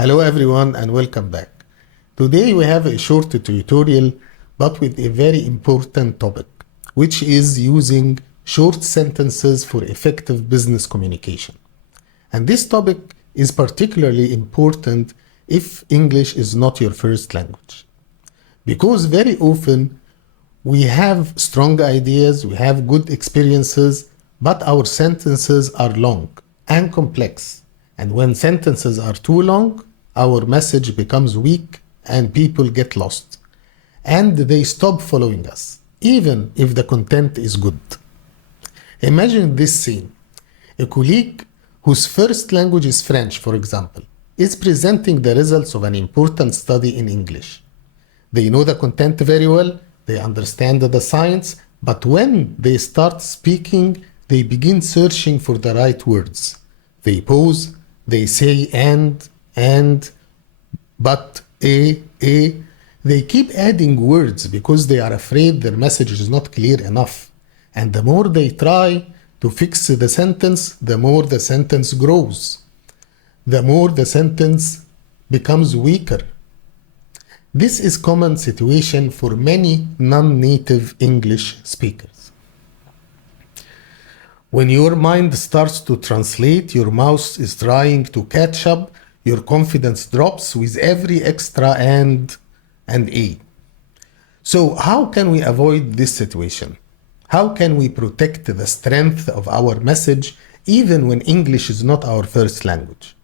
Hello everyone and welcome back. Today we have a short tutorial but with a very important topic, which is using short sentences for effective business communication. And this topic is particularly important if English is not your first language. Because very often we have strong ideas, we have good experiences, but our sentences are long and complex. And when sentences are too long, our message becomes weak and people get lost. And they stop following us, even if the content is good. Imagine this scene. A colleague whose first language is French, for example, is presenting the results of an important study in English. They know the content very well, they understand the science, but when they start speaking, they begin searching for the right words. They pause, they say and, but, a. They keep adding words because they are afraid their message is not clear enough. And the more they try to fix the sentence, the more the sentence grows. The more the sentence becomes weaker. This is a common situation for many non-native English speakers. When your mind starts to translate, your mouth is trying to catch up, your confidence drops with every extra and a. So how can we avoid this situation? How can we protect the strength of our message even when English is not our first language?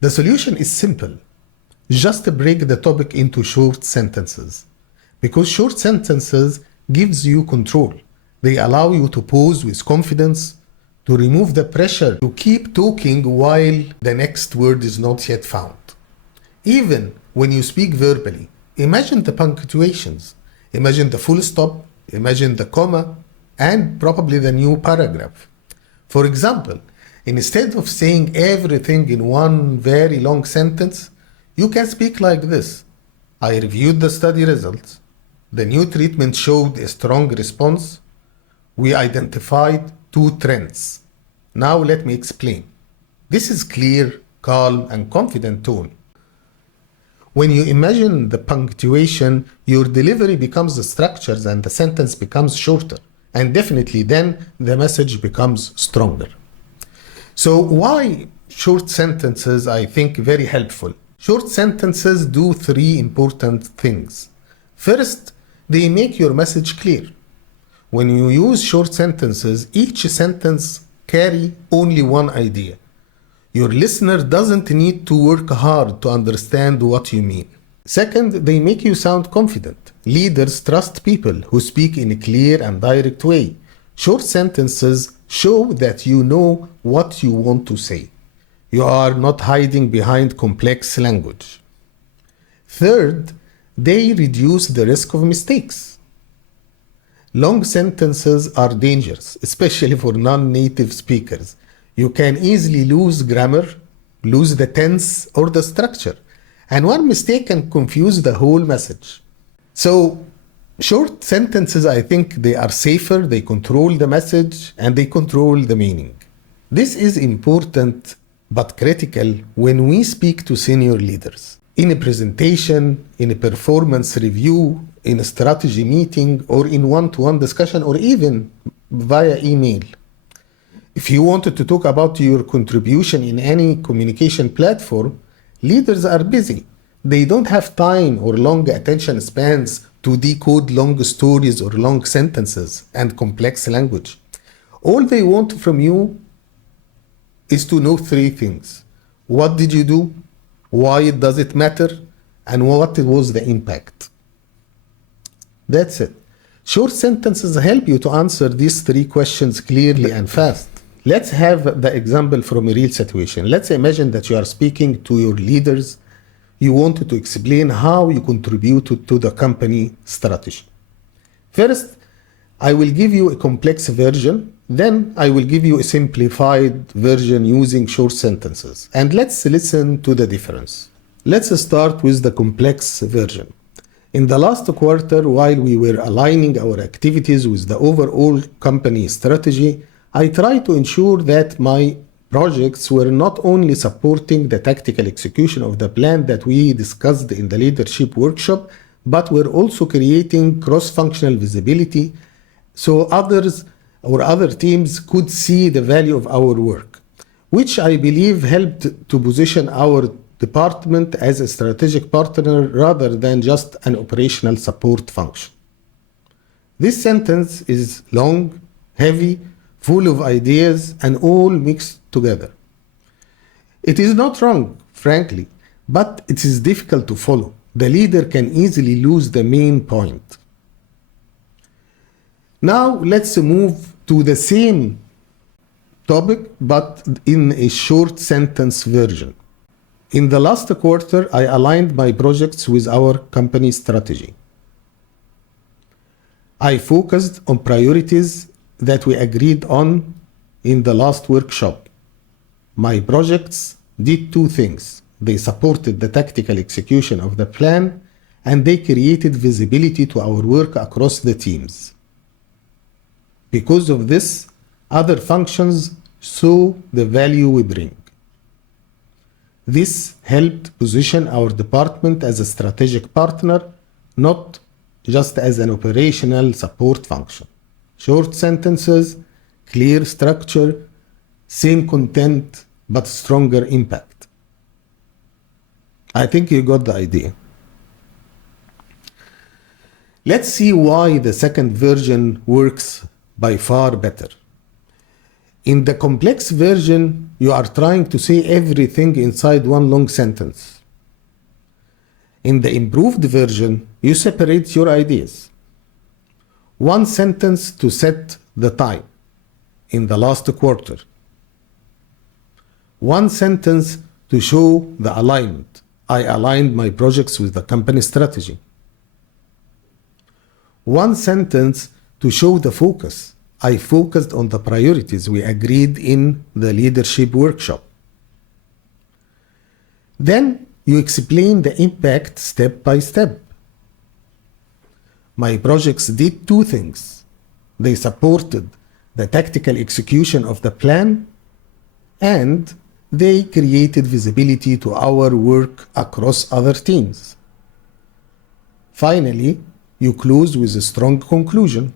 The solution is simple. Just break the topic into short sentences. Because short sentences gives you control. They allow you to pause with confidence, to remove the pressure to keep talking while the next word is not yet found. Even when you speak verbally, imagine the punctuations, imagine the full stop, imagine the comma, and probably the new paragraph. For example, instead of saying everything in one very long sentence, you can speak like this. I reviewed the study results. The new treatment showed a strong response. We identified 2 trends. Now let me explain. This is clear, calm, and confident tone. When you imagine the punctuation, your delivery becomes structured and the sentence becomes shorter. And definitely then the message becomes stronger. So why short sentences I think very helpful? Short sentences do 3 important things. First, they make your message clear. When you use short sentences, each sentence carry only one idea. Your listener doesn't need to work hard to understand what you mean. Second, they make you sound confident. Leaders trust people who speak in a clear and direct way. Short sentences show that you know what you want to say. You are not hiding behind complex language. Third, they reduce the risk of mistakes. Long sentences are dangerous, especially for non-native speakers. You can easily lose grammar, lose the tense or the structure, and one mistake can confuse the whole message. So, short sentences, I think they are safer, they control the message, and they control the meaning. This is important but critical when we speak to senior leaders. In a presentation, in a performance review, in a strategy meeting, or in one-to-one discussion, or even via email. If you wanted to talk about your contribution in any communication platform, leaders are busy. They don't have time or long attention spans to decode long stories or long sentences and complex language. All they want from you is to know 3 things. What did you do? Why does it matter? And what was the impact? That's it. Short sentences help you to answer these 3 questions clearly and fast. Let's have the example from a real situation. Let's imagine that you are speaking to your leaders. You wanted to explain how you contributed to the company strategy. First, I will give you a complex version. Then I will give you a simplified version using short sentences. And let's listen to the difference. Let's start with the complex version. In the last quarter, while we were aligning our activities with the overall company strategy, I tried to ensure that my projects were not only supporting the tactical execution of the plan that we discussed in the leadership workshop, but were also creating cross-functional visibility so others or other teams could see the value of our work, which I believe helped to position our department as a strategic partner rather than just an operational support function. This sentence is long, heavy, full of ideas, and all mixed together. It is not wrong, frankly, but it is difficult to follow. The leader can easily lose the main point. Now let's move to the same topic, but in a short sentence version. In the last quarter, I aligned my projects with our company strategy. I focused on priorities that we agreed on in the last workshop. My projects did two things. They supported the tactical execution of the plan, and they created visibility to our work across the teams. Because of this, other functions saw the value we bring. This helped position our department as a strategic partner, not just as an operational support function. Short sentences, clear structure, same content, but stronger impact. I think you got the idea. Let's see why the second version works by far better. In the complex version, you are trying to say everything inside one long sentence. In the improved version, you separate your ideas. One sentence to set the time in the last quarter. One sentence to show the alignment. I aligned my projects with the company strategy. One sentence to show the focus. I focused on the priorities we agreed in the leadership workshop. Then you explain the impact step by step. My projects did two things. They supported the tactical execution of the plan, and they created visibility to our work across other teams. Finally, you close with a strong conclusion.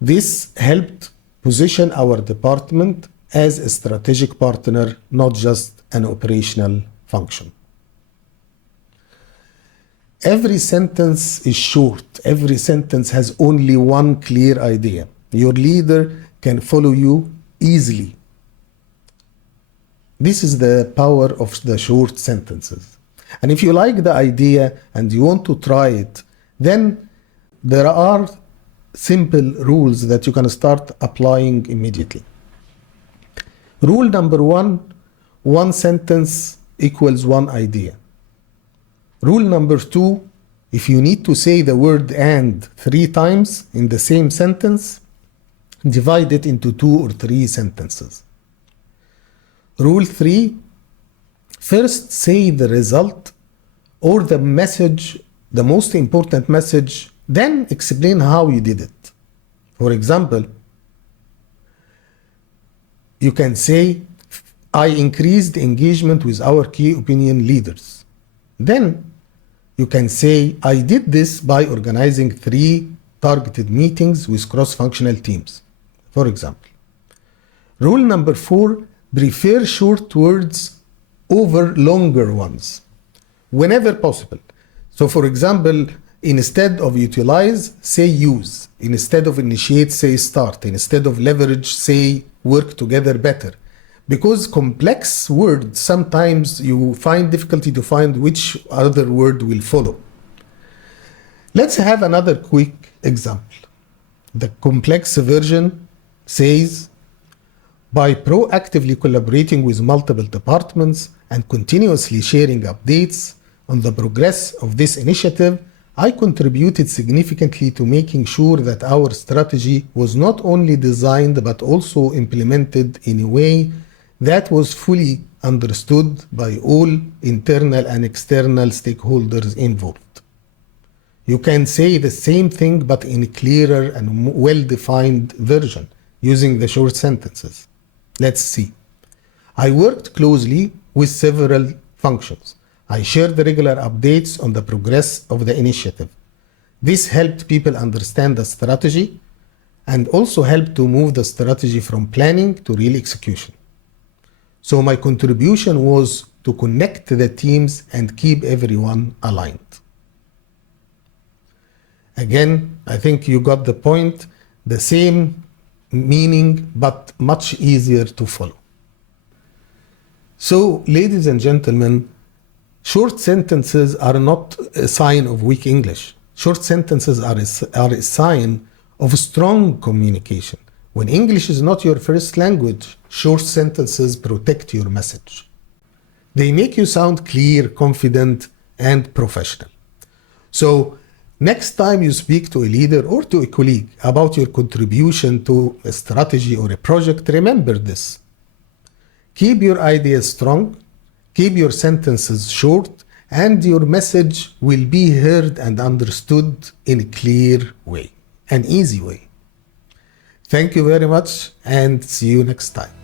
This helped position our department as a strategic partner, not just an operational function. Every sentence is short. Every sentence has only one clear idea. Your leader can follow you easily. This is the power of the short sentences. And if you like the idea and you want to try it, then there are simple rules that you can start applying immediately. Rule number one sentence equals one idea. Rule number two, if you need to say the word "and" 3 times in the same sentence, divide it into 2 or 3 sentences. Rule 3, first say the result or the message, the most important message, then explain how you did it. For example, you can say, I increased engagement with our key opinion leaders. Then you can say, I did this by organizing 3 targeted meetings with cross-functional teams, for example. Rule number 4, prefer short words over longer ones, whenever possible. So for example, instead of utilize, say use. Instead of initiate, say start. Instead of leverage, say work together better. Because complex words, sometimes you find difficulty to find which other word will follow. Let's have another quick example. The complex version says, by proactively collaborating with multiple departments and continuously sharing updates on the progress of this initiative, I contributed significantly to making sure that our strategy was not only designed but also implemented in a way that was fully understood by all internal and external stakeholders involved. You can say the same thing but in a clearer and well-defined version using the short sentences. Let's see. I worked closely with several functions. I shared regular updates on the progress of the initiative. This helped people understand the strategy and also helped to move the strategy from planning to real execution. So my contribution was to connect the teams and keep everyone aligned. Again, I think you got the point, the same meaning, but much easier to follow. So, ladies and gentlemen, short sentences are not a sign of weak English. Short sentences are a sign of strong communication. When English is not your first language, short sentences protect your message. They make you sound clear, confident, and professional. So, next time you speak to a leader or to a colleague about your contribution to a strategy or a project, remember this. Keep your ideas strong, keep your sentences short, and your message will be heard and understood in a clear way, an easy way. Thank you very much, and see you next time.